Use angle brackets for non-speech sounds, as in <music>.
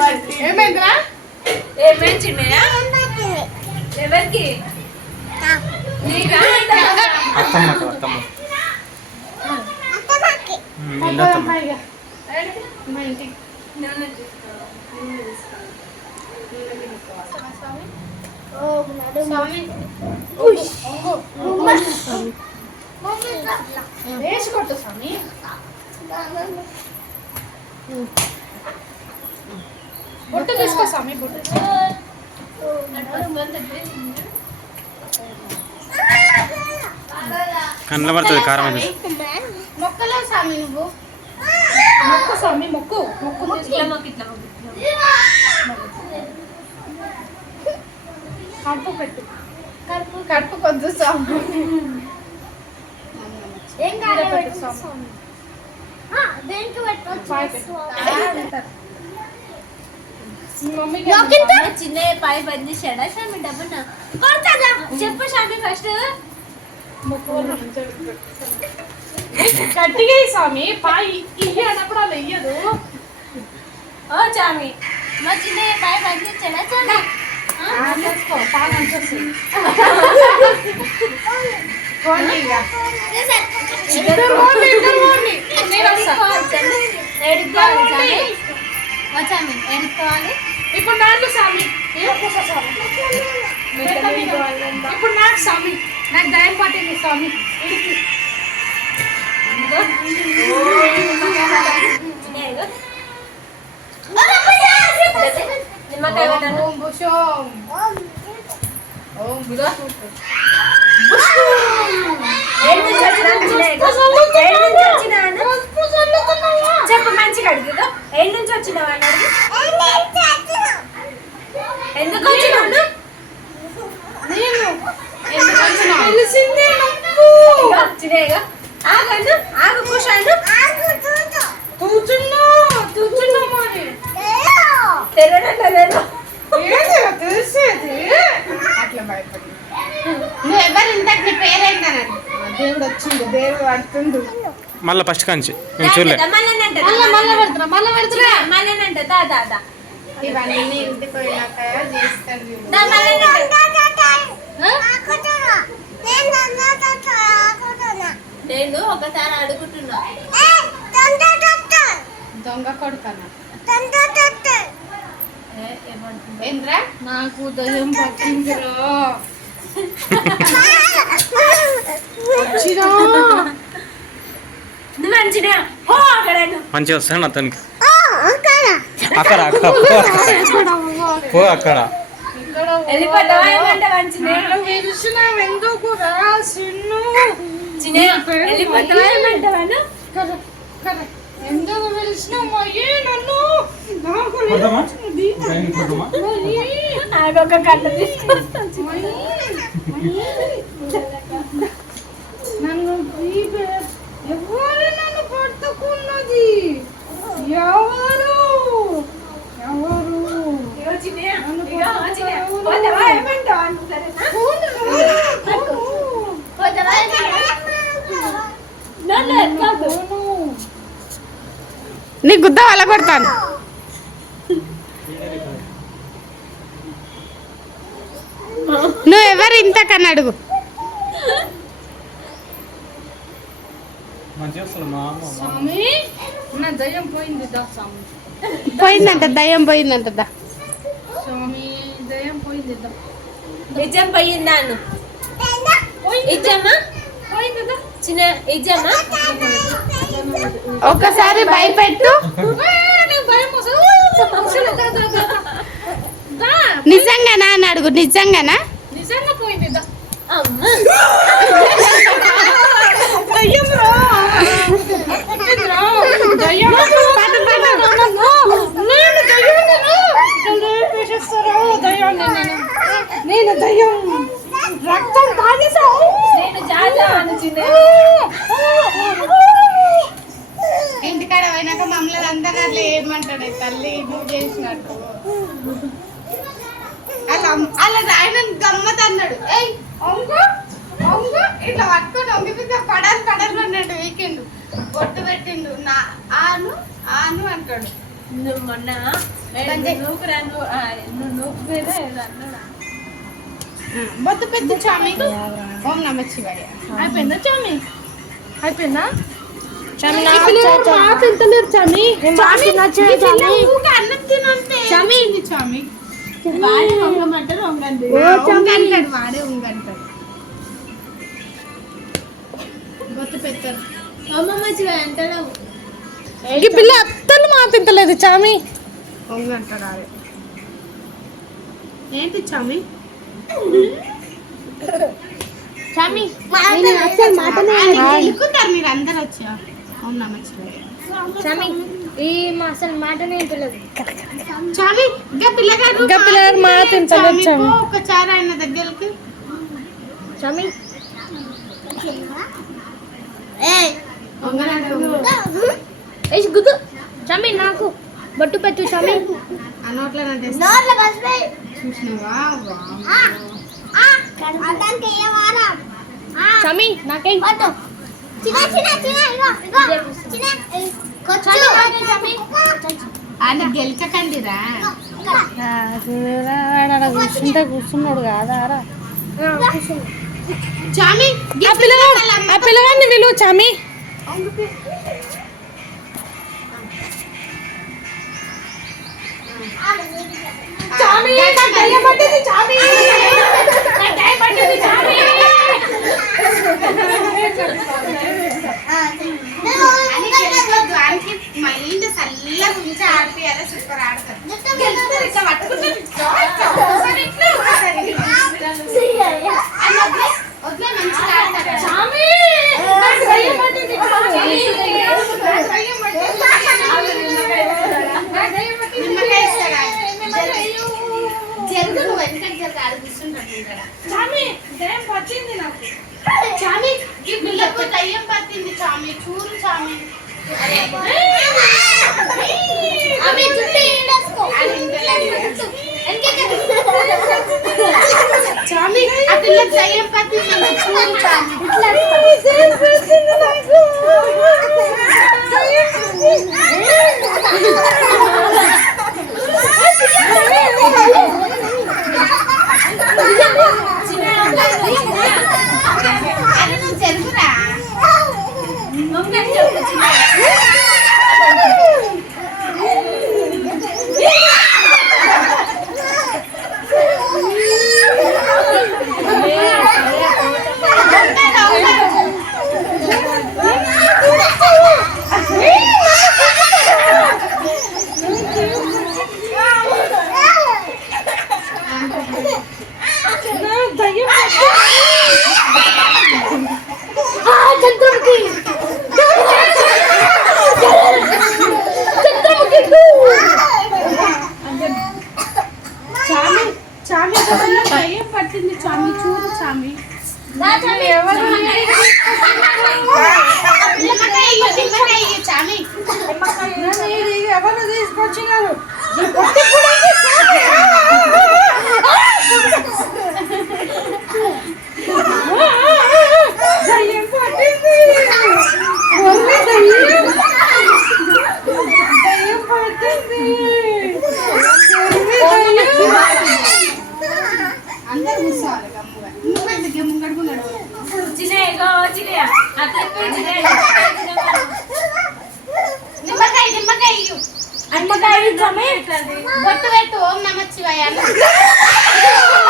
ఏమైందిరా ఏమేం చిన్నయా ఎవరికి నీకా అత్తమ్మకు అత్తమ్మ ఉమ్, ఇల్లు అత్తమ్మ పైగా మా ఇంటికి నన్ను చూస్తావా? నిన్ను చూస్తావా? స్వామి వేసి కొట్టు స్వామి బొట్టు తీసుకో స్వామి బొట్టు కండ్ల పడుతుంది కారం అది మొక్కలే స్వామి నువ్వు. మొక్కు స్వామి మొక్కు. మొక్కు ఇట్లా మొక్కు, ఇట్లా. కడుపు పెట్టు. కడుపు కడుపు కొద్దు స్వామి. ఏం కాదు పెట్టు స్వామి. దేనికి పెట్టు. చిన్నయ్య పాయ బంద్ చేశాడా? షామి డబ్బున కొడతాదా చెప్పు షామి ఫస్ట్. గట్టిగా స్వామి. పాయి ఇయ్యి అన్నప్పుడు అలా ఇయ్యదు. ఓ చామి. మా చిన్నయ్య పాయ బంద్ చేశాడా? చామి. ఆ, తెచ్చుకో, పాలు మంచిగా వస్తాయి. పోనీ ఇక. ఇద్దరు పోనీ, ఇద్దరు పోనీ. నేను వస్తా. ఓ చామి ఏడుకోవాలి ఇప్పుడు నాకు స్వామి. ఇప్పుడు నాకు స్వామి. నాకు దయం పట్టింది స్వామి. నిమ్మకాయ. ఏడు నుంచి వచ్చినా? ఏడు నుంచి వచ్చినాను చెప్పు మంచిగా అడుగుదా ఏడు నుంచి వచ్చినావా అని అడుగు. ఎందుకు వచ్చినావు? నేను. ఎందుకు వచ్చినా? తెలిసిందే చిన్నయ్య ఆగండు ఆగు కూర్చోండు. కూర్చున్నా కూర్చున్నా మరి. తెరడంట లేదు ఏంది తెలిసేది. అట్లా భయపడి నువ్వు ఎవరు ఇంతకు నీ పేరేంటని దేవుడు వచ్చిండు దేవుడు పడుతుండు మళ్ళీ ఫస్ట్ కాంచి నేను చూడలే. మళ్ళీ మళ్ళా మళ్ళా పెడుతున్నా మళ్ళా పెడుతున్నా మళ్ళీ దా దా దా. ఇవన్నీ ఇంటికి పోయినాక చేస్తాను నేను. ఒకసారి అడుగుతున్నా. దొంగ కొడుకన్నా ఏ, ఏమంటున్నా? ఏంద్రా నాకు దయ్యం పట్టిందిరా. మంచిగా వస్తాను అతనికి. అక్కడ. అక్కడ పో అక్కడ. ఎందుకు నన్ను? నాకు ఆగొక కట్ట తీసుకొస్తాను. నన్ను ఎవరు నన్ను పట్టుకున్నది? ఎవరు? ఎవరు? ఇగో చిన్నయ్య, ఇగో చిన్నయ్య. పోతావా ఏమంటావా నువ్వు సరేనా? పోతావా ఏమంటావా? నన్ను ఎత్తుకోకు. నీ గుద్ద వల్ల కొడతాను నువ్వు ఎవరు ఇంతకన్నా అడుగు పోయిందంట దయ్యం పోయిందంట నిజం పోయిందా చిన్న ఒక్కసారి భయపెట్టు నిజంగానా అని అడుగు నిజంగానా నిజంగా పోయింది అమ్మ దయ్యం రా దయ్యం నేను దయ్యం రక్తం తాగేసావు నేను జాజా అను చిన్న ఇంటికాడ పోయినాక మమ్మల్ని అందరూ అట్లా ఏమంటాడు తల్లి నువ్వు చేసినట్టు. అలా అలా అన్నాడు. ఏయ్ ఒంగు ఒంగు ఇట్లా పట్టుకొని ఒంగిపోతే పడాలి పడాలి అన్నాడు వీకెండ్. బొట్టు పెట్టిండు. నా ఆను ఆను అంటాడు. నువ్వు మొన్న బంద్ నువ్వు నువ్వు వేరే అన్నాడా? బొత్తు పెద్ద చామి. ఓం నమ శివాయ. అయిపోయిందా చామి? అయిపోయిందా? చామి చామి. చామి చామి. వాడే ఉంగంటాడు అమ్మ మంచిగా అంటాడు. ఈ పిల్ల అత్తలు మా తింటలేదు చామి ఆడే. ఏంటి చామి? చామి మీరు అందరు వచ్చా నమ శివాయ చామి. ఈ అసలు మాటనే తెలియదు చామి ఇంకా పిల్లగాడు ఇంకా పిల్లగాడు మాట తింటలేదు చామి. ఒకసారి ఆయన దగ్గరికి. చామి ఏయ్ గుద్దు. చామి నాకు బొట్టు పెట్టు చామి అనోట్ల చూసినావా? చామి నాకై? ఆయన గెలకకండిరా కూర్చుంటే కూర్చున్నాడు కాదా రా. చామి ఆ పిల్లగాడిని విలువ చామి. చామి ഹാപ്പിയായിട്ട് മൈൻഡ് നല്ല കുഞ്ചാർപ്പിയാലെ സൂപ്പർ చామి అవి జుట్టు ఈడేసుకో. అది ఇంతలేదు. చామి ఆ పిల్లకు దయ్యం పట్టింది చూడు చామి అది నువ్వు జరుగురా చామి చామి గొడవలో దయ్యం పట్టింది చామి చూడు చామి నిమ్మకాయ ఇయ్యి, నిమ్మకాయ ఇయ్యి, చామి ఎవరు <laughs> ¡Ah!